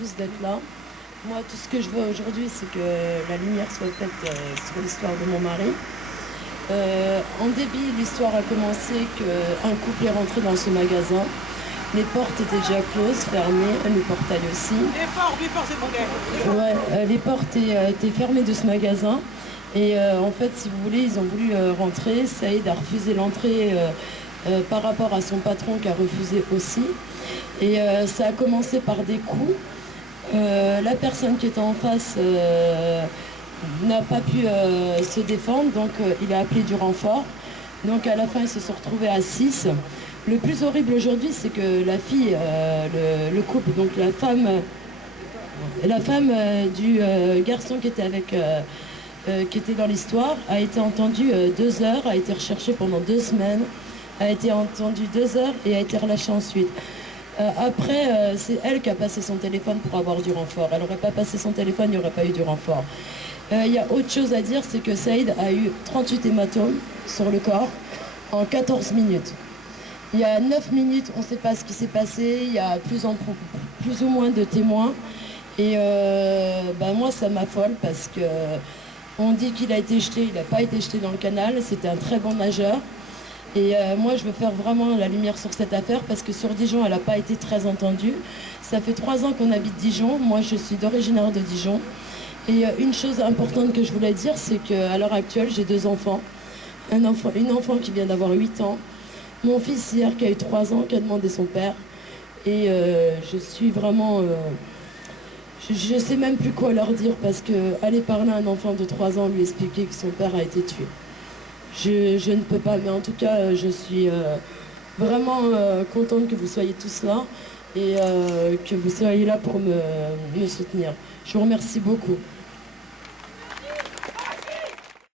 tous d'être là. Moi, tout ce que je veux aujourd'hui, c'est que la lumière soit faite sur l'histoire de mon mari. En débit, l'histoire a commencé qu'un couple est rentré dans ce magasin. Les portes étaient déjà closes, fermées, le portail aussi. Les portes, c'est bon. Ouais, les portes étaient fermées de ce magasin. Et en fait, si vous voulez, ils ont voulu rentrer. Saïd a refusé l'entrée par rapport à son patron qui a refusé aussi. Et ça a commencé par des coups. La personne qui était en face n'a pas pu se défendre, donc il a appelé du renfort. Donc à la fin, ils se sont retrouvés à 6. Le plus horrible aujourd'hui, c'est que la fille, le couple, donc la femme du garçon qui était qui était dans l'histoire, a été entendue 2 heures, a été recherchée pendant 2 semaines, a été entendue 2 heures et a été relâchée ensuite. Après, c'est elle qui a passé son téléphone pour avoir du renfort. Elle n'aurait pas passé son téléphone, il n'y aurait pas eu du renfort. Il y a autre chose à dire, c'est que Saïd a eu 38 hématomes sur le corps en 14 minutes. Il y a 9 minutes, on ne sait pas ce qui s'est passé, il y a plus ou moins de témoins. Et moi, ça m'affole parce que on dit qu'il a été jeté, il n'a pas été jeté dans le canal, c'était un très bon nageur. Et moi, je veux faire vraiment la lumière sur cette affaire parce que sur Dijon, elle n'a pas été très entendue. Ça fait 3 ans qu'on habite Dijon. Moi, je suis d'originaire de Dijon. Et une chose importante que je voulais dire, c'est qu'à l'heure actuelle, j'ai 2 enfants. Une enfant qui vient d'avoir 8 ans. Mon fils hier qui a eu 3 ans, qui a demandé son père. Et je suis vraiment... je ne sais même plus quoi leur dire parce qu'aller parler à un enfant de 3 ans, lui expliquer que son père a été tué. Je ne peux pas, mais en tout cas, je suis vraiment contente que vous soyez tous là et que vous soyez là pour me soutenir. Je vous remercie beaucoup.